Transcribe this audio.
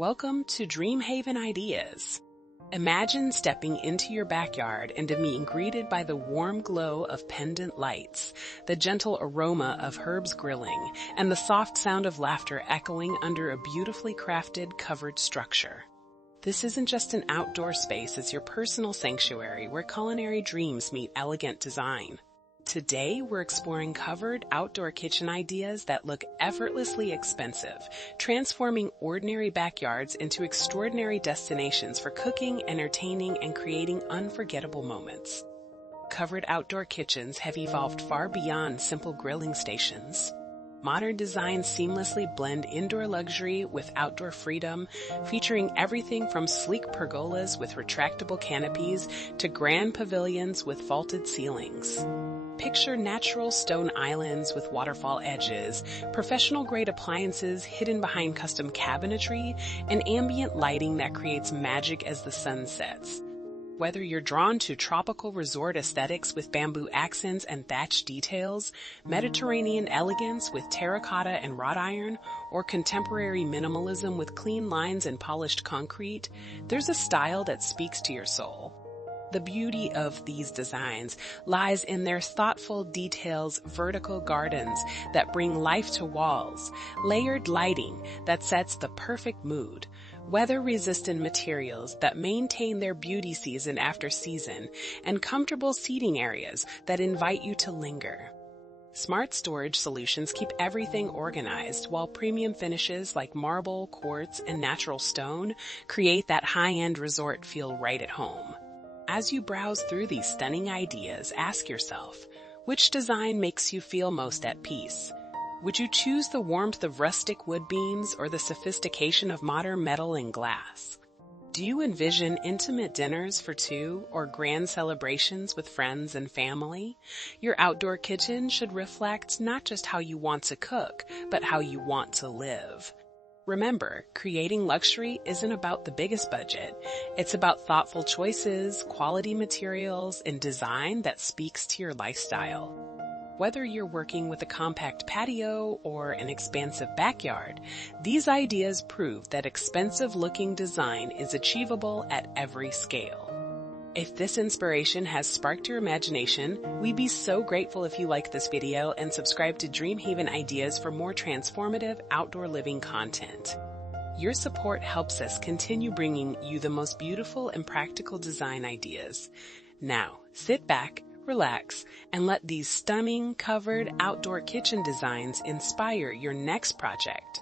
Welcome to DreamHaven Ideas. Imagine stepping into your backyard and being greeted by the warm glow of pendant lights, the gentle aroma of herbs grilling, and the soft sound of laughter echoing under a beautifully crafted covered structure. This isn't just an outdoor space, it's your personal sanctuary where culinary dreams meet elegant design. Today, we're exploring covered outdoor kitchen ideas that look effortlessly expensive, transforming ordinary backyards into extraordinary destinations for cooking, entertaining, and creating unforgettable moments. Covered outdoor kitchens have evolved far beyond simple grilling stations. Modern designs seamlessly blend indoor luxury with outdoor freedom, featuring everything from sleek pergolas with retractable canopies to grand pavilions with vaulted ceilings. Picture natural stone islands with waterfall edges, professional-grade appliances hidden behind custom cabinetry, and ambient lighting that creates magic as the sun sets. Whether you're drawn to tropical resort aesthetics with bamboo accents and thatch details, Mediterranean elegance with terracotta and wrought iron, or contemporary minimalism with clean lines and polished concrete, there's a style that speaks to your soul. The beauty of these designs lies in their thoughtful details, vertical gardens that bring life to walls, layered lighting that sets the perfect mood, weather-resistant materials that maintain their beauty season after season, and comfortable seating areas that invite you to linger. Smart storage solutions keep everything organized, while premium finishes like marble, quartz, and natural stone create that high-end resort feel right at home. As you browse through these stunning ideas, ask yourself, which design makes you feel most at peace? Would you choose the warmth of rustic wood beams or the sophistication of modern metal and glass? Do you envision intimate dinners for two or grand celebrations with friends and family? Your outdoor kitchen should reflect not just how you want to cook, but how you want to live. Remember, creating luxury isn't about the biggest budget. It's about thoughtful choices, quality materials, and design that speaks to your lifestyle. Whether you're working with a compact patio or an expansive backyard, these ideas prove that expensive-looking design is achievable at every scale. If this inspiration has sparked your imagination, we'd be so grateful if you like this video and subscribe to DreamHaven Ideas for more transformative outdoor living content. Your support helps us continue bringing you the most beautiful and practical design ideas. Now, sit back, relax, and let these stunning covered outdoor kitchen designs inspire your next project.